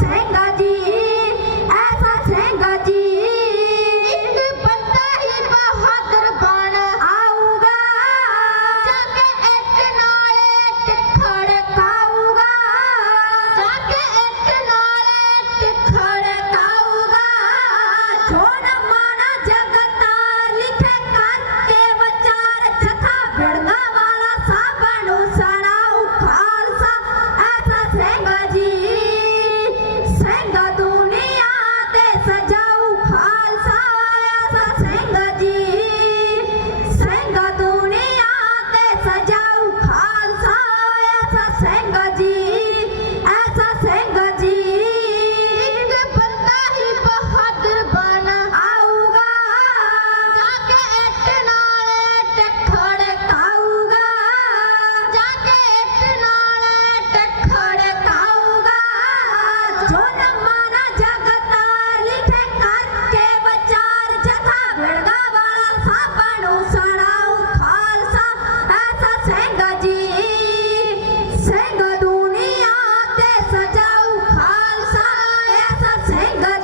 tango. Gazi thank God.